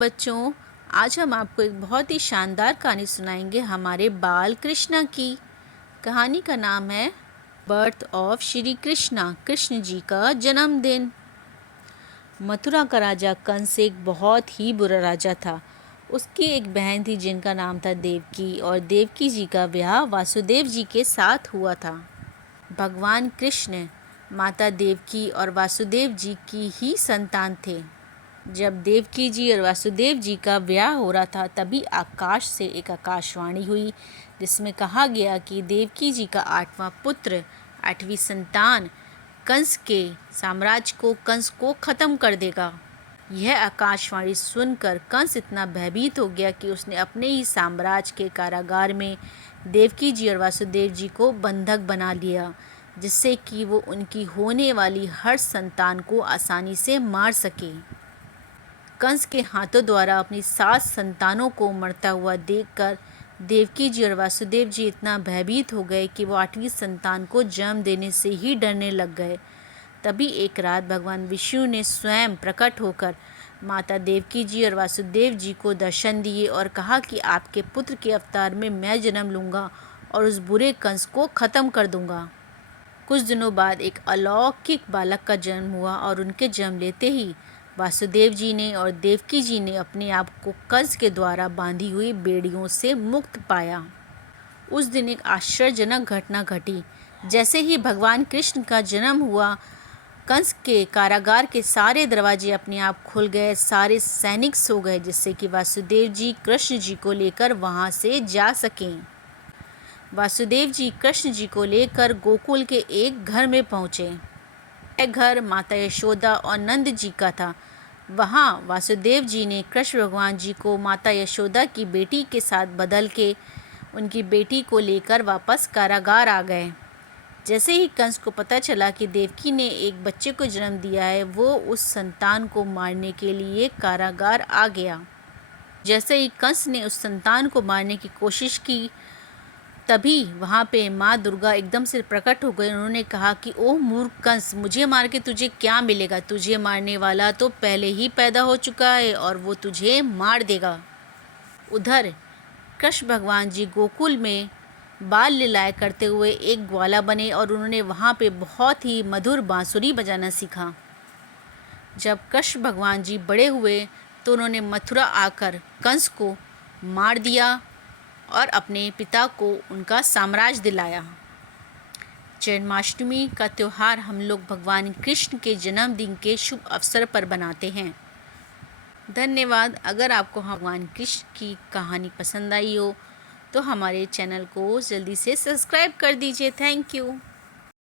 बच्चों, आज हम आपको एक बहुत ही शानदार कहानी सुनाएंगे हमारे बाल कृष्णा की। कहानी का नाम है बर्थ ऑफ श्री कृष्णा, कृष्ण जी का जन्मदिन। मथुरा का राजा कंस एक बहुत ही बुरा राजा था। उसकी एक बहन थी जिनका नाम था देवकी, और देवकी जी का ब्याह वासुदेव जी के साथ हुआ था। भगवान कृष्ण माता देवकी और वासुदेव जी की ही संतान थे। जब देवकी जी और वासुदेव जी का ब्याह हो रहा था, तभी आकाश से एक आकाशवाणी हुई जिसमें कहा गया कि देवकी जी का 8वां पुत्र, 8वीं संतान कंस के साम्राज्य को, कंस को ख़त्म कर देगा। यह आकाशवाणी सुनकर कंस इतना भयभीत हो गया कि उसने अपने ही साम्राज्य के कारागार में देवकी जी और वासुदेव जी को बंधक बना लिया, जिससे कि वो उनकी होने वाली हर संतान को आसानी से मार सके। कंस के हाथों द्वारा अपनी 7 संतानों को मरता हुआ देखकर देवकी जी और वासुदेव जी इतना भयभीत हो गए कि वो 8वीं संतान को जन्म देने से ही डरने लग गए। तभी एक रात भगवान विष्णु ने स्वयं प्रकट होकर माता देवकी जी और वासुदेव जी को दर्शन दिए और कहा कि आपके पुत्र के अवतार में मैं जन्म लूँगा और उस बुरे कंस को ख़त्म कर दूँगा। कुछ दिनों बाद एक अलौकिक बालक का जन्म हुआ और उनके जन्म लेते ही वासुदेव जी ने और देवकी जी ने अपने आप को कंस के द्वारा बांधी हुई बेड़ियों से मुक्त पाया। उस दिन एक आश्चर्यजनक घटना घटी। जैसे ही भगवान कृष्ण का जन्म हुआ, कंस के कारागार के सारे दरवाजे अपने आप खुल गए, सारे सैनिक सो गए, जिससे कि वासुदेव जी कृष्ण जी को लेकर वहां से जा सकें। वासुदेव जी कृष्ण जी को लेकर गोकुल के एक घर में पहुँचे। यह घर माता यशोदा और नंद जी का था। वहाँ वासुदेव जी ने कृष्ण भगवान जी को माता यशोदा की बेटी के साथ बदल के उनकी बेटी को लेकर वापस कारागार आ गए। जैसे ही कंस को पता चला कि देवकी ने एक बच्चे को जन्म दिया है, वो उस संतान को मारने के लिए कारागार आ गया। जैसे ही कंस ने उस संतान को मारने की कोशिश की, तभी वहाँ पे माँ दुर्गा एकदम से प्रकट हो गई। उन्होंने कहा कि ओह मूर्ख कंस, मुझे मार के तुझे क्या मिलेगा? तुझे मारने वाला तो पहले ही पैदा हो चुका है और वो तुझे मार देगा। उधर कृष्ण भगवान जी गोकुल में बाल लीलाएं करते हुए एक ग्वाला बने और उन्होंने वहाँ पे बहुत ही मधुर बांसुरी बजाना सीखा। जब कृष्ण भगवान जी बड़े हुए तो उन्होंने मथुरा आकर कंस को मार दिया और अपने पिता को उनका साम्राज्य दिलाया। जन्माष्टमी का त्यौहार हम लोग भगवान कृष्ण के जन्मदिन के शुभ अवसर पर बनाते हैं। धन्यवाद। अगर आपको भगवान कृष्ण की कहानी पसंद आई हो तो हमारे चैनल को जल्दी से सब्सक्राइब कर दीजिए। Thank you.